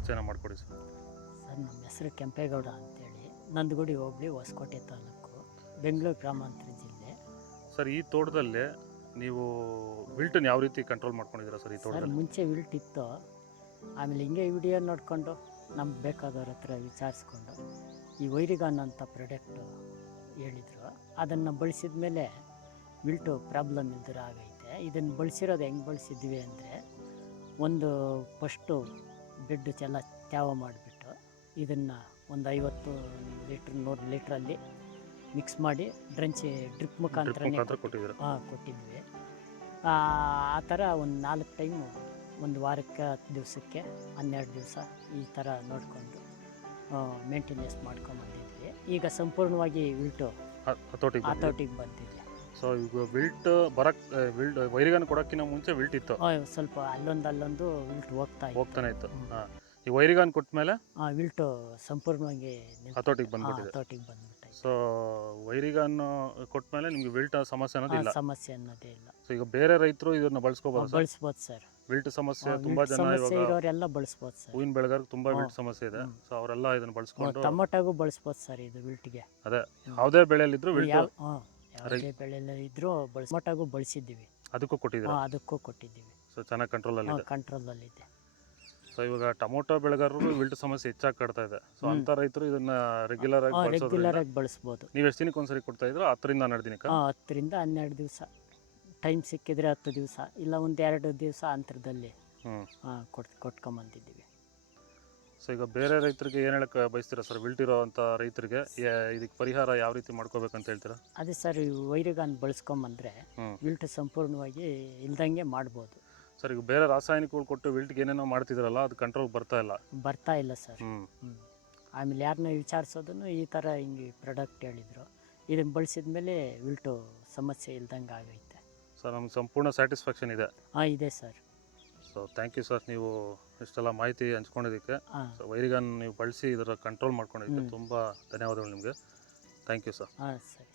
ಪರಿಚಯನ ಮಾಡಿಕೊಡಿ sir. Sir ನಮ್ಮ ಹೆಸರು ಕೆಂಪೇಗೌಡ ಅಂತೇಳಿ. ನಂದಗುಡಿ ಹೋಬಳಿ ಹೊಸಕೋಟೆ ತಾಲೂಕು ಬೆಂಗಳೂರು ಗ್ರಾಮಾಂತರ ಜಿಲ್ಲೆ. ಸರ್ ಈ ತೋಟದಲ್ಲಿ ನೀವು ವಿಲ್ಟನ್ನು ಯಾವ ರೀತಿ ಕಂಟ್ರೋಲ್ ಮಾಡ್ಕೊಂಡಿದ್ದೀರಾ ಸರ್ ಈ ಸರ್ ತೋಟದಲ್ಲಿ? ಮುಂಚೆ ವಿಲ್ಟ್ ಇತ್ತು. ಆಮೇಲೆ ಹಿಂಗೆ ವಿಡಿಯೋ ನೋಡಿಕೊಂಡು ನಮ್ಗೆ ಬೇಕಾದವ್ರ ಹತ್ರ ವಿಚಾರಿಸ್ಕೊಂಡು ಈ ವೈರಿಗಾನ್ ಅಂತ ಪ್ರಾಡಕ್ಟು ಹೇಳಿದರು. ಅದನ್ನು ಬಳಸಿದ ಮೇಲೆ ವಿಲ್ಟು ಪ್ರಾಬ್ಲಮ್ ಇಲ್ದಿರ ಆಗೈತೆ. ಇದನ್ನು ಬಳಸಿರೋದು ಹೆಂಗೆ ಬಳಸಿದ್ವಿ ಅಂದರೆ ಒಂದು ಫಸ್ಟು ಬೆಡ್ ಚೆಲ್ಲ ತ್ಯಾವ ಮಾಡಿಬಿಟ್ಟು ಇದನ್ನು ಒಂದು ಐವತ್ತು ಲೀಟ್ರ್ ನೂರು ಲೀಟ್ರಲ್ಲಿ ಮಿಕ್ಸ್ ಮಾಡಿ ಡ್ರಂಚಿ ಡ್ರಿಪ್ ಮುಖಾಂತರ ಹಾಂ ಕೊಟ್ಟಿದ್ವಿ ಆ ಥರ ಒಂದು ನಾಲ್ಕು ಟೈಮು ಒಂದು ವಾರಕ್ಕೆ ಹತ್ತು ದಿವಸಕ್ಕೆ ಹನ್ನೆರಡು ದಿವಸ ಈ ಥರ ನೋಡಿಕೊಂಡು ಮೇಂಟೆನೆನ್ಸ್ ಮಾಡ್ಕೊಂಬಂದಿದ್ವಿ ಈಗ ಸಂಪೂರ್ಣವಾಗಿ ಉಲ್ಟು ಹತೋಟಿಗೆ ಬಂದಿದೆ. ಸೊ ಈಗ ವಿಲ್ಟ್ ಬರಕ್ ವಿಲ್ಟ್ ವೈರಿಗನ್ ಕೊಡೋಕ್ಕಿಂತ ಮುಂಚೆ ವಿಲ್ಟ್ ಇತ್ತು. ಆ, ಸ್ವಲ್ಪ ಅಲ್ಲೊಂದು ಅಲ್ಲೊಂದು ವಿಲ್ಟ್ ಹೋಗ್ತಾ ಇತ್ತು. ಹೋಗ್ತಾನೆ ಇತ್ತು. ಈ ವೈರಿಗನ್ ಕೊಟ್ಟ ಮೇಲೆ ಆ, ವಿಲ್ಟು ಸಂಪೂರ್ಣವಾಗಿ. ಹತೋಟಿಗೆ ಆ, ಬಂದ್ಬಿಟ್ಟಿದೆ ಹತೋಟಿಗೆ ಬಂದ್ಬಿಟ್ಟೈತೆ ಸೊ ವೈರಿಗನ್ ಕೊಟ್ಟ ಮೇಲೆ ನಿಮ್ಗೆ ವಿಲ್ಟ್ ಸಮಸ್ಯೆ ಆ, ಅನ್ನೋದಿಲ್ಲ ಸಮಸ್ಯೆ ಅನ್ನೋದೇ ಇಲ್ಲ. ಸೊ ಈಗ ಬೇರೆ ರೈತರು ಇದನ್ನ ಬಳಸ್ಕೋಬಹುದು ಸರ್? ಬಳಸ್ಬೋದು ಸರ್. ವಿಲ್ಟ್ ಸಮಸ್ಯೆ ತುಂಬಾ ಜನ ಸಮಸ್ಯೆ ಇವಾಗ ಇರೋರೆಲ್ಲ ಬಳಸ್ಬೋದು ಸರ್. ಹೂವಿನ ಬೆಳೆಗಾರರು ತುಂಬಾ. ವಿಲ್ಟ್ ಸಮಸ್ಯೆ ಇದೆ. ಹ್ಮ್. ಸೊ ಅವರೆಲ್ಲ ಇದನ್ನ ಬಳಸ್ಕೊಂಡು ಟೊಮೊಟೊಗೂ ಬಳಸ್ಬೋದು ಸರ್ ಇದು ವಿಲ್ಟ್ಗೆ ಅದೇ. ಯಾವುದೇ ಬೆಳೆಯಲ್ಲಿದ್ರು ವಿಲ್ಟ್ ಯಾವ ಯಾವುದೇ ಬೆಳೆಲ್ಲ ಇದ್ರೂ ಬಳಸಿ ಟೊಮೊಟೊಗೂ ಬಳಸಿದ್ದೀವಿ. ಅದಕ್ಕೂ ಕೊಟ್ಟಿದ್ದೀರಾ? ಹಾಂ ಅದಕ್ಕೂ ಕೊಟ್ಟಿದ್ದೀವಿ. ಸೊ ಚೆನ್ನಾಗಿ ಕಂಟ್ರೋಲ್ ಅಲ್ಲಿ ಇದೆ ಕಂಟ್ರೋಲಲ್ಲಿದೆ ಸೊ ಇವಾಗ ಟೊಮೊಟೊ ಬೆಳೆಗಾರರು ವಿಲ್ಟ್ ಸಮಸ್ಯೆ ಹೆಚ್ಚಾಗಿ ಕಾಡ್ತಾ ಇದೆ. ಸೊ. ಅಂತ ರೈತರು ಇದನ್ನ ರೆಗ್ಯುಲರ್ ಆಗಿ ರೆಗ್ಯುಲರ್ ಬಳಸೋದ್ರಿಂದ ಆಗಿ ಬಳಸ್ಬೋದು. ನೀವು ಎಷ್ಟು ದಿನಕ್ಕೆ ಒಂದ್ಸರಿ ಕೊಡ್ತಾ ಇದ್ರು? ಹತ್ತರಿಂದ ಹನ್ನೆರಡು ದಿನಕ್ಕೆ? ಹಾಂ ಹತ್ತರಿಂದ ಹನ್ನೆರಡು ದಿವಸ. ಟೈಮ್ ಸಿಕ್ಕಿದ್ರೆ ಹತ್ತು ದಿವಸ. ಇಲ್ಲ ಒಂದು ಎರಡು ದಿವಸ ಅಂತರದಲ್ಲಿ ಹ್ಮ್. ಹಾಂ ಕೊಟ್ ಕೊಟ್ಕೊಂಬಂದಿದ್ದೀವಿ. ಸೊ ಈಗ ಬೇರೆ ರೈತರಿಗೆ ಏನು ಹೇಳಕ್ಕೆ ಬಯಸ್ತೀರಾ ಸರ್ ವಿಲ್ಟ್ ಇರೋ ಅಂತ ರೈತರಿಗೆ ಇದಕ್ಕೆ ಪರಿಹಾರ ಯಾವ ರೀತಿ ಮಾಡ್ಕೋಬೇಕಂತ ಹೇಳ್ತೀರಾ? ಅದೇ ಸರ್ ಈ ವೈರಿಗಾನ್ ಬಳಸ್ಕೊಂಬಂದ್ರೆ ವಿಲ್ಟ್ ಸಂಪೂರ್ಣವಾಗಿ ಇಲ್ದಂಗೆ ಮಾಡ್ಬೋದು. ಸರ್ ಈಗ ಬೇರೆ ರಾಸಾಯನಿಕಗಳು ಕೊಟ್ಟು ವಿಲ್ಟ್ಗೆ ಏನೇನೋ ಮಾಡ್ತಿದ್ರಲ್ಲ ಅದು ಕಂಟ್ರೋಲ್ ಬರ್ತಾ ಇಲ್ಲ. ಬರ್ತಾ ಇಲ್ಲ ಸರ್ ಆಮೇಲೆ ಯಾರನ್ನ ವಿಚಾರಿಸೋದನ್ನು ಈ ಥರ ಹಿಂಗೆ ಪ್ರಾಡಕ್ಟ್ ಹೇಳಿದರು. ಇದನ್ನು ಬಳಸಿದ ಮೇಲೆ ವಿಲ್ಟು ಸಮಸ್ಯೆ ಇಲ್ದಂಗೆ ಆಗೈತೆ. ಸರ್ ನಮ್ಗೆ ಸಂಪೂರ್ಣ ಸ್ಯಾಟಿಸ್ಫ್ಯಾಕ್ಷನ್ ಇದೆ. ಹಾಂ ಇದೆ sir so thank you sir ನೀವು ಇಷ್ಟೆಲ್ಲ ಮಾಹಿತಿ ಹಂಚ್ಕೊಂಡಿದ್ದಕ್ಕೆ. ಸೊ ವೈರಿಗನ್ ನೀವು ಬಳಸಿ ಇದರ ಕಂಟ್ರೋಲ್ ಮಾಡ್ಕೊಂಡಿದ್ದಕ್ಕೆ. ತುಂಬ ಧನ್ಯವಾದಗಳು ನಿಮಗೆ. ಥ್ಯಾಂಕ್ ಯು ಸರ್ ಹಾಂ ಸರಿ.